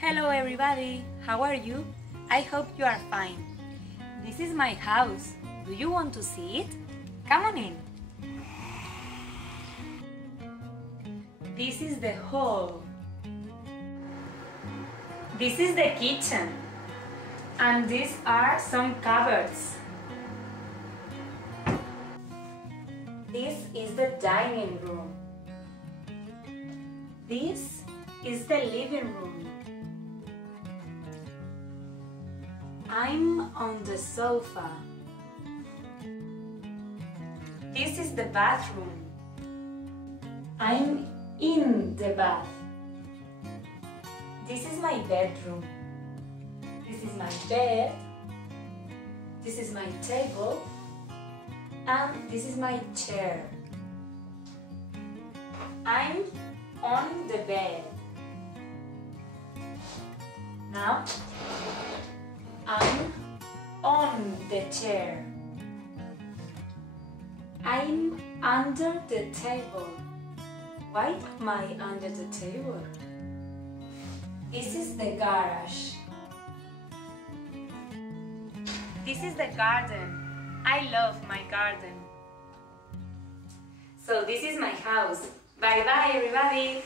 Hello everybody, how are you? I hope you are fine. This is my house. Do you want to see it? Come on in. This is the hall. This is the kitchen. And these are some cupboards. This is the dining room. This is the living room. I'm on the sofa. This is the bathroom. I'm in the bath. This is my bedroom. This is my bed. This is my table. And this is my chair. I'm on the bed. Now, I'm on the chair. I'm under the table. Why am I under the table? This is the garage. This is the garden. I love my garden. So this is my house. Bye bye everybody!